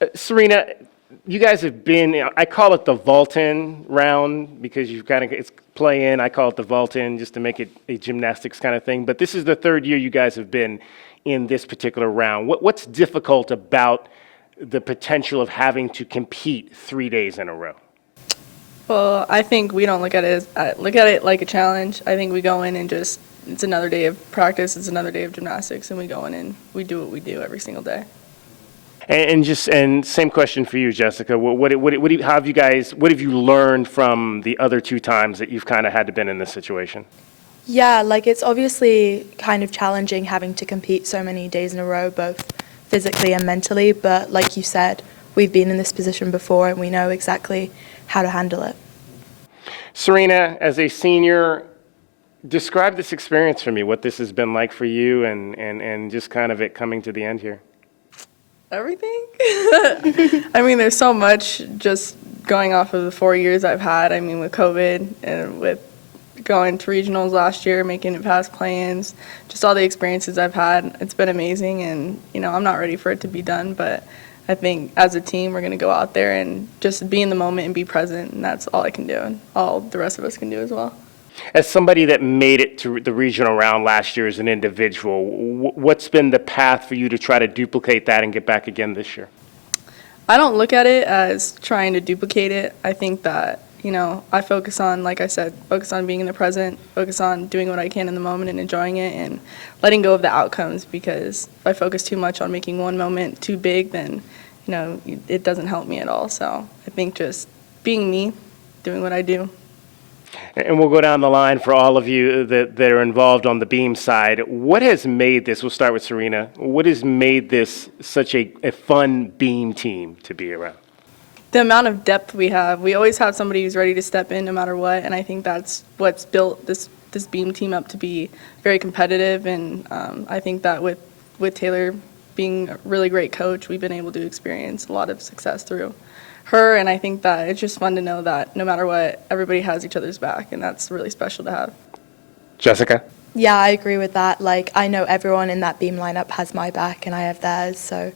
Sirena, you guys have been, I call it the vault-in round because you've kind of, it's play-in. I call it the vault-in just to make it a gymnastics kind of thing. But this is the third year you guys have been in this particular round. What's difficult about the potential of having to compete 3 days in a row? Well, I think we don't look at it like a challenge. I think we go in and just, it's another day of practice, it's another day of gymnastics, and we go in and we do what we do every single day. And same question for you, Jessica. What have you learned from the other two times that you've kind of had to been in this situation? Yeah, like it's obviously kind of challenging having to compete so many days in a row, both physically and mentally, but like you said, we've been in this position before and we know exactly how to handle it. Sirena, as a senior, describe this experience for me, what this has been like for you and just kind of it coming to the end here. Everything? I mean, there's so much just going off of the 4 years I've had. I mean, with COVID and with going to regionals last year, making it past play-ins, just all the experiences I've had, it's been amazing. And, you know, I'm not ready for it to be done, but I think as a team, we're going to go out there and just be in the moment and be present, and that's all I can do, and all the rest of us can do as well. As somebody that made it to the regional round last year as an individual, what's been the path for you to try to duplicate that and get back again this year? I don't look at it as trying to duplicate it. I think that, you know, I focus on, like I said, focus on being in the present, focus on doing what I can in the moment and enjoying it and letting go of the outcomes, because if I focus too much on making one moment too big, then, you know, it doesn't help me at all. So I think just being me, doing what I do. And we'll go down the line for all of you that are involved on the beam side. What has made this, we'll start with Sirena, what has made this such a fun beam team to be around? The amount of depth we have. We always have somebody who's ready to step in no matter what, and I think that's what's built this beam team up to be very competitive. And I think that with Taylor being a really great coach, we've been able to experience a lot of success through her, and I think that it's just fun to know that no matter what, everybody has each other's back, and that's really special to have. Jessica? Yeah, I agree with that. Like, I know everyone in that beam lineup has my back and I have theirs, so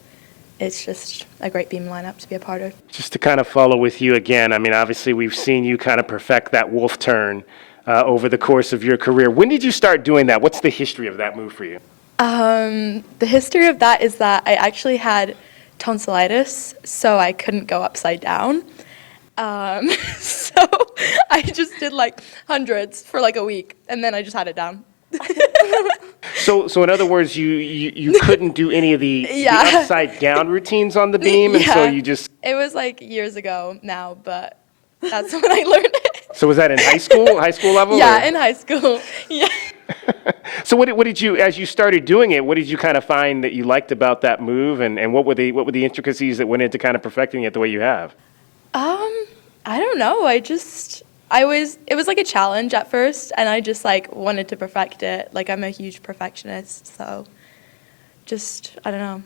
it's just a great beam lineup to be a part of. Just to kind of follow with you again, I mean, obviously we've seen you kind of perfect that wolf turn over the course of your career. When did you start doing that? What's the history of that move for you? The history of that is that I actually had tonsillitis, so I couldn't go upside down. So I just did like hundreds for like a week, and then I just had it down. So in other words, you couldn't do any of the upside down routines on the beam, and so you just... It was like years ago now, but that's when I learned it. So was that in high school level? Yeah, or? in high school, yeah. So what did you, as you started doing it, what did you kind of find that you liked about that move, and what were the intricacies that went into kind of perfecting it the way you have? I don't know. It was like a challenge at first, and I just like wanted to perfect it. Like, I'm a huge perfectionist, so just, I don't know.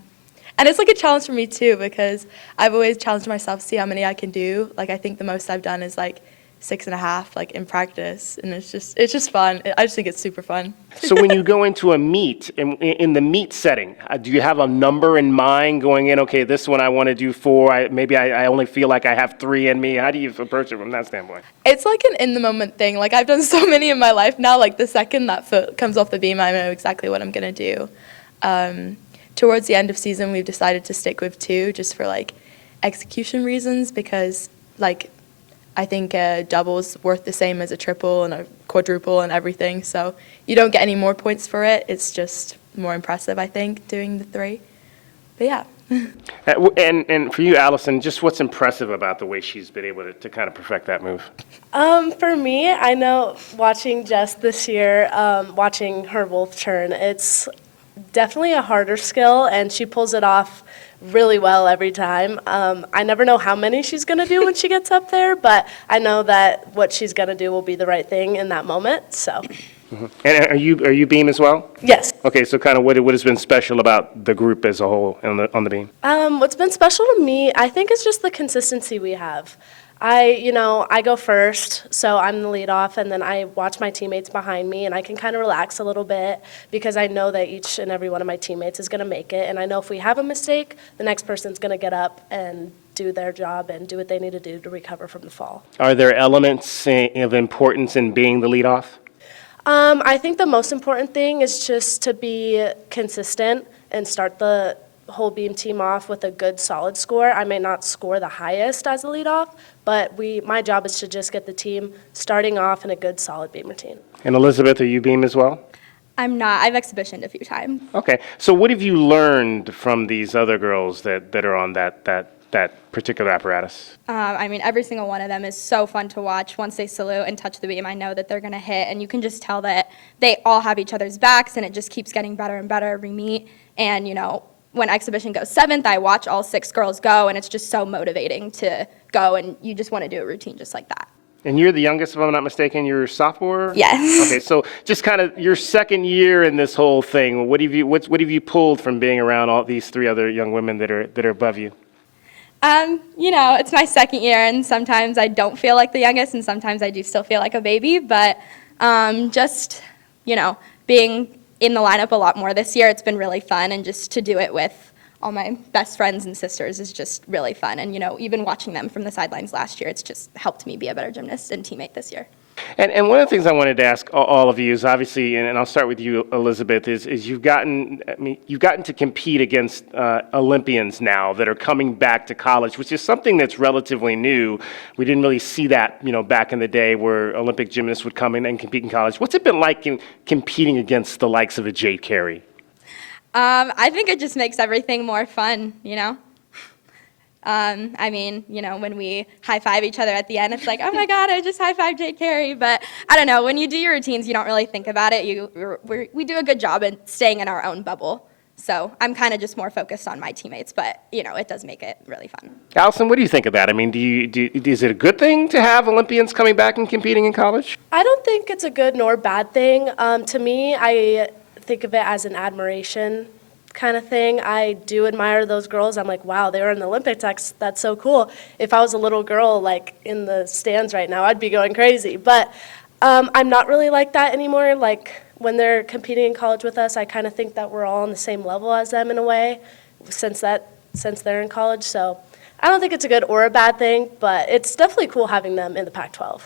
And it's like a challenge for me too, because I've always challenged myself to see how many I can do. Like, I think the most I've done is like 6.5, like in practice, and it's just fun. I just think it's super fun. So when you go into a meet, in the meet setting, do you have a number in mind going in? Okay, this one I want to do 4. Maybe I only feel like I have 3 in me. How do you approach it from that standpoint? It's like an in the moment thing. Like, I've done so many in my life now. Like, the second that foot comes off the beam, I know exactly what I'm gonna do. Towards the end of season, we've decided to stick with 2 just for like execution reasons, because like I think a double's worth the same as a triple and a quadruple and everything. So you don't get any more points for it. It's just more impressive, I think, doing the 3. But yeah. And for you, Alysen, just what's impressive about the way she's been able to kind of perfect that move? For me, I know watching Jess this year, watching her wolf turn, it's definitely a harder skill, and she pulls it off really well every time. I never know how many she's going to do when she gets up there, but I know that what she's going to do will be the right thing in that moment. So. Mm-hmm. And are you beam as well? Yes. Okay, so kind of what has been special about the group as a whole on the beam? What's been special to me, I think, is just the consistency we have. I go first, so I'm the lead off, and then I watch my teammates behind me, and I can kind of relax a little bit because I know that each and every one of my teammates is going to make it, and I know if we have a mistake, the next person's going to get up and do their job and do what they need to do to recover from the fall. Are there elements of importance in being the lead off? I think the most important thing is just to be consistent and start the whole beam team off with a good solid score. I may not score the highest as a lead off, but my job is to just get the team starting off in a good solid beam routine. And Elizabeth, are you beam as well? I'm not. I've exhibitioned a few times. Okay. So what have you learned from these other girls that are on that particular apparatus? I mean, every single one of them is so fun to watch. Once they salute and touch the beam, I know that they're going to hit, and you can just tell that they all have each other's backs, and it just keeps getting better and better every meet. And, when exhibition goes 7th, I watch all 6 girls go, and it's just so motivating to go, and you just want to do a routine just like that. And you're the youngest, if I'm not mistaken. You're a sophomore? Yes. Okay, so just kind of your second year in this whole thing. What have you pulled from being around all these 3 other young women that are above you? It's my second year, and sometimes I don't feel like the youngest, and sometimes I do still feel like a baby. But being in the lineup a lot more this year, it's been really fun, and just to do it with all my best friends and sisters is just really fun. And, even watching them from the sidelines last year, it's just helped me be a better gymnast and teammate this year. And one of the things I wanted to ask all of you is obviously, and I'll start with you, Elizabeth, is you've gotten to compete against Olympians now that are coming back to college, which is something that's relatively new. We didn't really see that, back in the day where Olympic gymnasts would come in and compete in college. What's it been like competing against the likes of a Jade Carey? I think it just makes everything more fun, when we high-five each other at the end, it's like, oh my God, I just high-fived Jade Carey. But I don't know, when you do your routines, you don't really think about it. We do a good job at staying in our own bubble. So I'm kind of just more focused on my teammates, but, it does make it really fun. Alysen, what do you think of that? I mean, is it a good thing to have Olympians coming back and competing in college? I don't think it's a good nor bad thing. To me, I think of it as an admiration kind of thing. I do admire those girls. I'm like, wow, they were in the Olympics. That's so cool. If I was a little girl like in the stands right now, I'd be going crazy. But I'm not really like that anymore. Like when they're competing in college with us, I kind of think that we're all on the same level as them in a way since they're in college. So I don't think it's a good or a bad thing, but it's definitely cool having them in the Pac-12.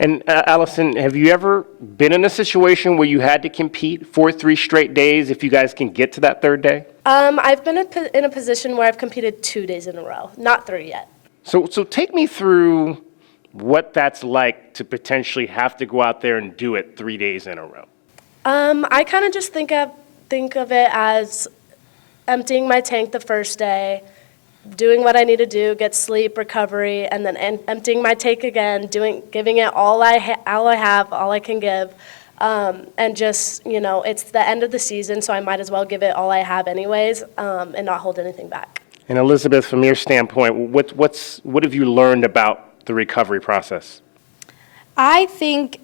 And Alysen, have you ever been in a situation where you had to compete for 3 straight days if you guys can get to that 3rd day? I've been in a position where I've competed 2 days in a row, not 3 yet. So take me through what that's like to potentially have to go out there and do it 3 days in a row. I kind of just think of it as emptying my tank the first day, doing what I need to do, get sleep, recovery, and then emptying my tank again, giving it all I have, all I can give, and just, it's the end of the season, so I might as well give it all I have anyways, and not hold anything back. And Elizabeth, from your standpoint, what have you learned about the recovery process? I think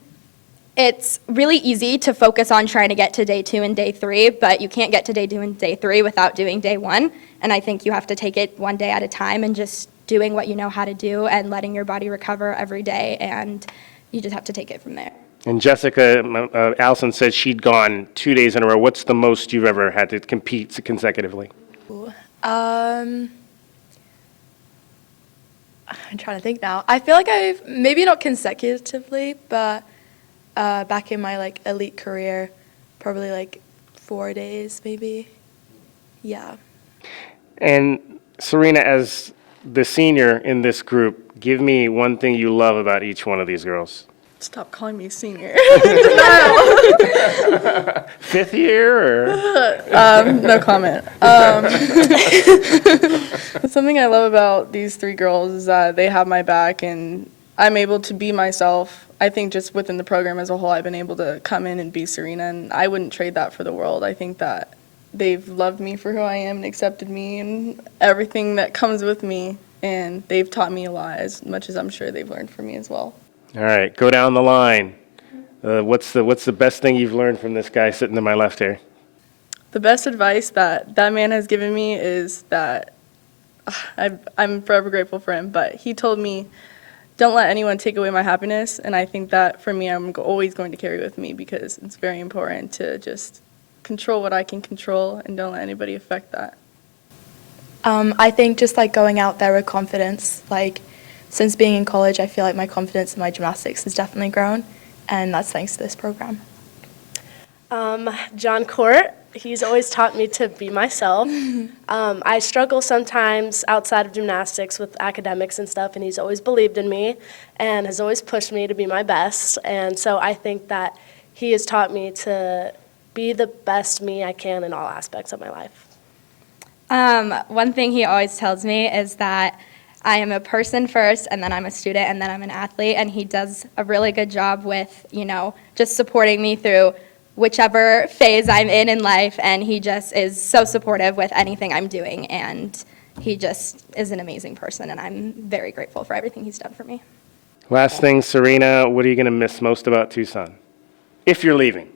it's really easy to focus on trying to get to day 2 and day 3, but you can't get to day 2 and day 3 without doing day 1. And I think you have to take it one day at a time and just doing what you know how to do and letting your body recover every day. And you just have to take it from there. And Jessica, Alysen said she'd gone 2 days in a row. What's the most you've ever had to compete consecutively? I'm trying to think now. I feel like I've, maybe not consecutively, but back in my elite career, probably 4 days maybe. Yeah. And Sirena, as the senior in this group, give me one thing you love about each one of these girls. Stop calling me senior. 5th year or? No comment. Something I love about these 3 girls is that they have my back and I'm able to be myself. I think just within the program as a whole, I've been able to come in and be Sirena, and I wouldn't trade that for the world. I think that they've loved me for who I am and accepted me and everything that comes with me, and they've taught me a lot as much as I'm sure they've learned from me as well. All right, go down the line. What's the best thing you've learned from this guy sitting to my left here? The best advice that man has given me is that I'm forever grateful for him, but he told me don't let anyone take away my happiness. And I think that for me, always going to carry with me because it's very important to just control what I can control and don't let anybody affect that. I think just like going out there with confidence, like since being in college, I feel like my confidence in my gymnastics has definitely grown, and that's thanks to this program. John Court, he's always taught me to be myself. I struggle sometimes outside of gymnastics with academics and stuff, and he's always believed in me and has always pushed me to be my best. And so I think that he has taught me to be the best me I can in all aspects of my life. One thing he always tells me is that I am a person first, and then I'm a student, and then I'm an athlete, and he does a really good job with, just supporting me through whichever phase I'm in life, and he just is so supportive with anything I'm doing, and he just is an amazing person, and I'm very grateful for everything he's done for me. Last thing, Serena, what are you going to miss most about Tucson? If you're leaving.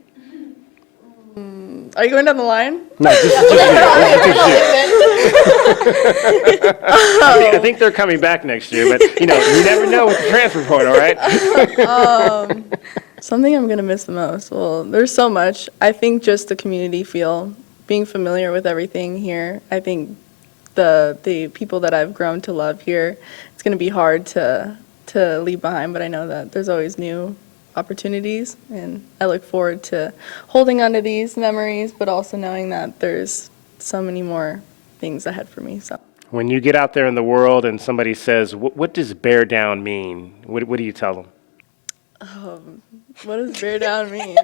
Are you going down the line? No, just you. I think they're coming back next year, but you never know with the transfer portal, right? Something I'm going to miss the most. Well, there's so much. I think just the community feel, being familiar with everything here. I think the people that I've grown to love here, it's going to be hard to leave behind, but I know that there's always new opportunities, and I look forward to holding on to these memories, but also knowing that there's so many more things ahead for me. So When you get out there in the world and somebody says, what does bear down mean? What do you tell them? what does bear down mean?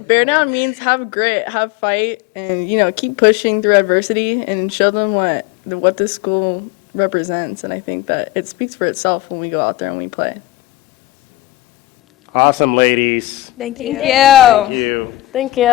Bear down means have grit, have fight, and keep pushing through adversity and show them what this school represents. And I think that it speaks for itself when we go out there and we play. Awesome, ladies. Thank you. Thank you. Thank you. Thank you.